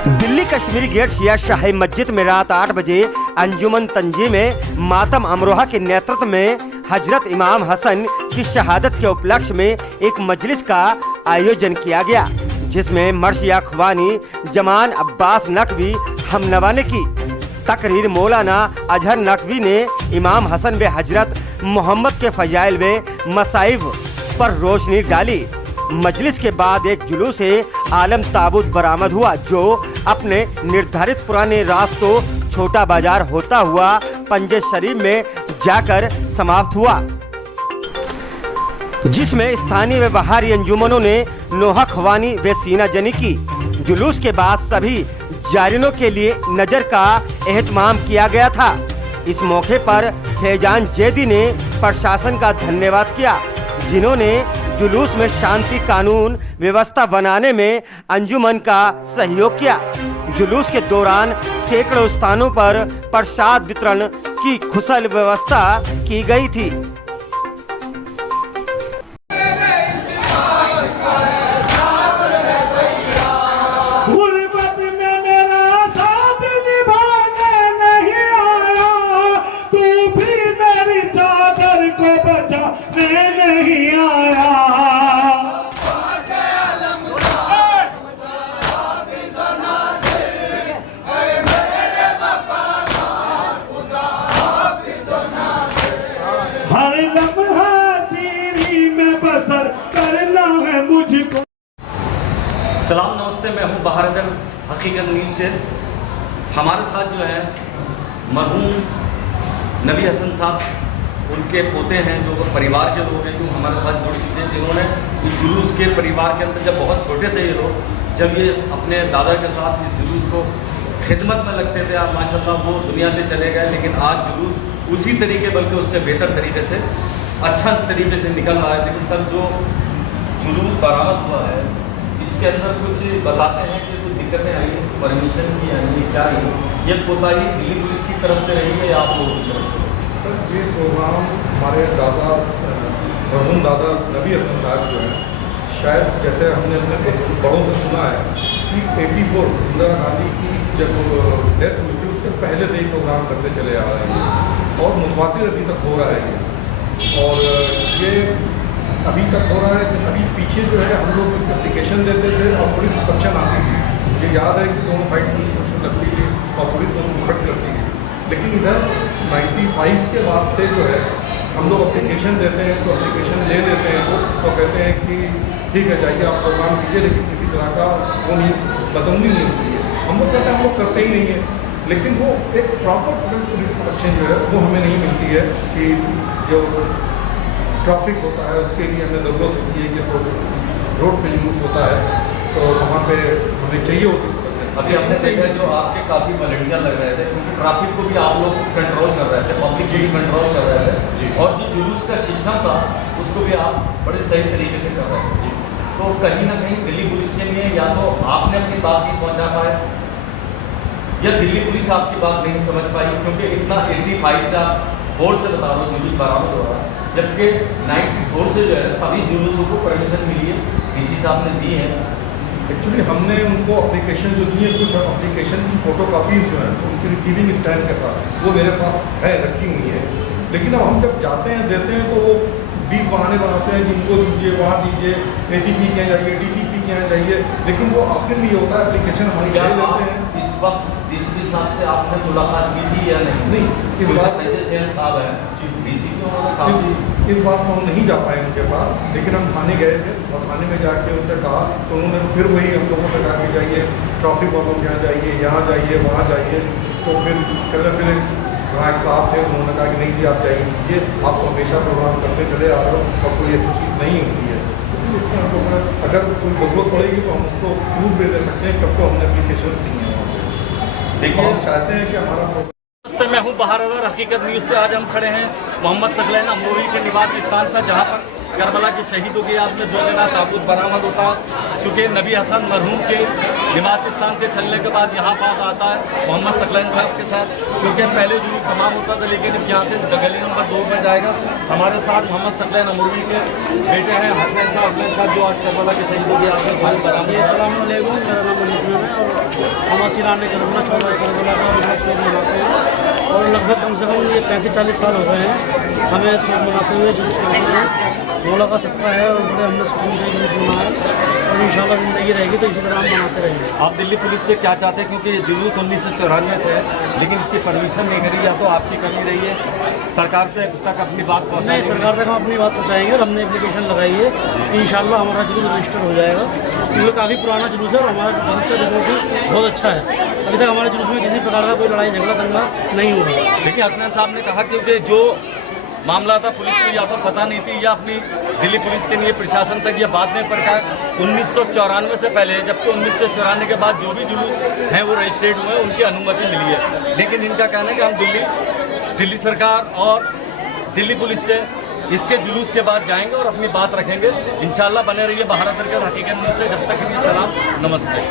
Delhi Kashmiri gate शिया शाही मस्जिद में रात 8 बजे अंजुमन तंजीम में मातम अमरोहा के नेतृत्व में हजरत इमाम हसन की शहादत के उपलक्ष्य में एक मजलिस का आयोजन किया गया, जिसमें मर्शिया खुबानी जमान अब्बास नकवी हमनवा ने की। तकरीर मौलाना अजहर नकवी ने इमाम हसन व हजरत मोहम्मद के फजाइल व मसाइब पर रोशनी डाली। मजलिस के बाद एक जुलूस आलम ताबूत बरामद हुआ, जो अपने निर्धारित पुराने रास्तों छोटा बाजार होता हुआ पंजे शरीफ में जाकर समाप्त हुआ, जिसमें स्थानीय व बाहरी अंजुमनों ने नोहा ख्वानी व सीना जनी की। जुलूस के बाद सभी जारिनों के लिए नजर का एहतमाम किया गया था। इस मौके पर फैजान जैदी ने प्रशासन का धन्यवाद किया, जिन्होंने जुलूस में शांति कानून व्यवस्था बनाने में अंजुमन का सहयोग किया। जुलूस के दौरान सैकड़ों स्थानों पर प्रसाद वितरण की कुशल व्यवस्था की गई थी। सलाम नमस्ते, मैं हूँ बाहर हैदर हकीकत न्यूज़ से। हमारे साथ जो है मरहूम नबी हसन साहब, उनके पोते हैं, जो परिवार के लोग हैं, जो हमारे साथ जुड़ चुके हैं, जिन्होंने इस जुलूस के परिवार के अंदर, जब बहुत छोटे थे ये लोग, जब ये अपने दादा के साथ इस जुलूस को खिदमत में लगते थे, आप माशाल्लाह वो दुनिया से चले गए, लेकिन आज जुलूस उसी तरीके बल्कि उससे बेहतर तरीके से, अच्छा तरीके से निकल रहा है। लेकिन सर, जो जुलूस बरामद हुआ है, इसके अंदर कुछ बताते हैं कि कुछ दिक्कतें आई हैं, परमिशन की आई है, क्या है ये कोताही दिल्ली पुलिस की तरफ से रही है या आप लोगों की तरफ से? सर, ये प्रोग्राम हमारे दादा मरहूम दादा नबी हसन साहब जो हैं, शायद जैसे हमने अपने बड़ों से सुना है कि 84 इंदिरा गांधी की जब डेथ हुई थी, उससे पहले से ही प्रोग्राम करते चले आ रहे हैं और मुतवातिर अभी तक हो रहा है ये, और ये अभी तक हो रहा है। अभी पीछे जो है हम लोग एप्लीकेशन देते थे और पुलिस प्रोटेक्शन आती थी। मुझे याद है कि दोनों साइड पुलिस प्रोटेक्शन लगती थी और पुलिस उसको प्रोटेक्ट करती थी। लेकिन इधर 95 के बाद से जो है हम लोग एप्लीकेशन देते हैं, तो एप्लीकेशन ले लेते हैं वो, तो कहते हैं कि ठीक है जाइए आप प्रोग्राम कीजिए, लेकिन किसी तरह का वो नहीं, बदमनी नहीं होनी चाहिए। हम लोग कहते हैं हम लोग करते ही नहीं है, लेकिन वो एक प्रॉपर पुलिस प्रोटेक्शन जो है वो हमें नहीं मिलती है कि जो ट्रैफिक होता है उसके लिए हमें ज़रूरत होती है कि रोड पे यूज होता है, तो वहाँ पे हमें चाहिए होती है। अभी हमने देखा जो आपके काफ़ी वॉलंटियर लग रहे थे, क्योंकि ट्रैफिक को भी आप लोग कंट्रोल कर रहे थे, पब्लिक को भी कंट्रोल कर रहे थे, और जो जुलूस का सिस्टम था उसको भी आप बड़े सही तरीके से कर रहे थे। तो कहीं ना कहीं दिल्ली पुलिस के लिए या तो आपने अपनी बात नहीं पहुँचा पाए, या दिल्ली पुलिस आपकी बात नहीं समझ पाई, क्योंकि इतना 85 से आप 4 से बता रहे हो जुलूस बरामद हो रहा है, जबकि 94 से जो है सभी जुलूसों को परमिशन मिली है, डीसी साहब ने दी है। एक्चुअली हमने उनको एप्लीकेशन जो दी है, कुछ एप्लीकेशन की फ़ोटो कापीज़ जो हैं उनकी रिसीविंग स्टैम्प के साथ वो मेरे पास है, रखी हुई है। लेकिन अब हम जब जाते हैं देते हैं तो वो 20 बहाने बनाते हैं कि इनको दीजिए, वहाँ दीजिए, ACP के यहाँ जाइए, DCP के यहाँ जाइए, लेकिन वो आखिर में ये होता है एप्लीकेशन हमारी ले लेते हैं। इस वक्त DCP साहब से आपने मुलाकात की थी या नहीं? इस बात संजय सेन साहब हैं DCP, इस बात को हम नहीं जा पाए उनके पास, लेकिन हम थाने गए थे और थाने में जाके उनसे कहा तो उन्होंने फिर वही हम लोगों से कहा कि जाइए ट्रैफिक वालों के यहाँ जाइए, यहाँ जाइए, वहाँ जाइए। तो फिर वहाँ एक साहब थे, उन्होंने कहा कि नहीं जी आप जाइए कीजिए, आप हमेशा प्रोग्राम करते चले आ रहे हो और कोई ऐसी चीज़ नहीं होती है। तो इसमें हम लोग अगर कोई ज़रूरत पड़ेगी तो हम उसको प्रूफ भी दे सकते हैं कब तो हमने एप्लीकेशन दी है। देखिए हम चाहते हैं कि हमारा नमस्ते, मैं हूँ बाहर हैदर हकीकत न्यूज़ से। आज हम खड़े हैं मोहम्मद सकलैन अमरोही के निवास स्थान पर, जहाँ पर करबला के शहीदों की याद में जो है ना ताबूत बरामद होता है, क्योंकि नबी हसन मरहूम के निवास स्थान से चलने के बाद यहाँ पास आता है मोहम्मद सकलैन साहब के साथ, क्योंकि पहले जुलूस तमाम होता था, लेकिन यहाँ से गली नंबर 2 में जाएगा। हमारे साथ मोहम्मद सकलैन अमरोही के बेटे हैं हसन साहब, जो आज करबला के शहीदों की याद में बरामद। अस्सलाम वालेकुम, मेरा नाम है और नवासी लाने करबला 14 करबला का मतलब शोक मनाते हैं और लगभग कम से कम ये 35-40 साल हो गए हैं हमें शोक मनाते हुए जुलूस मनाते हैं। मौला का सदका है और बड़े हमने सुकून से जुलूस मनाया और इंशाल्लाह ज़िंदगी रहेगी तो इसी तरह हम मनाते रहेंगे। आप दिल्ली पुलिस से क्या चाहते हैं, क्योंकि ये जुलूस 1994 से है लेकिन इसकी परमिशन नहीं करी, या तो आपकी करनी रही है, सरकार से तक अपनी बात नहीं, पहुँचाएं? सरकार तक हम अपनी बात पहुँचाएंगे और हमने एप्लीकेशन लगाई है कि इंशाल्लाह हमारा जुलूस रजिस्टर हो जाएगा, क्योंकि काफ़ी पुराना जुलूस है और हमारा जुलूस का जुलूस भी बहुत अच्छा है। अभी तक हमारे जुलूस में किसी प्रकार का कोई लड़ाई झगड़ा दंगा नहीं हुआ। लेकिन अदनान साहब ने कहा क्योंकि जो मामला था पुलिस को या तो पता नहीं थी या अपनी दिल्ली पुलिस के लिए प्रशासन तक ये बात नहीं पता। 1994 से पहले, जबकि 1994 के बाद जो भी जुलूस हैं वो रजिस्ट्रेड हुए हैं, उनकी अनुमति मिली है। लेकिन इनका कहना है कि हम दिल्ली सरकार और दिल्ली पुलिस से इसके जुलूस के बाद जाएंगे और अपनी बात रखेंगे। इंशाल्लाह बने रहिए भारत सरकार हकीकत न्यूज़ से। जब तक के लिए सलाम, नमस्ते।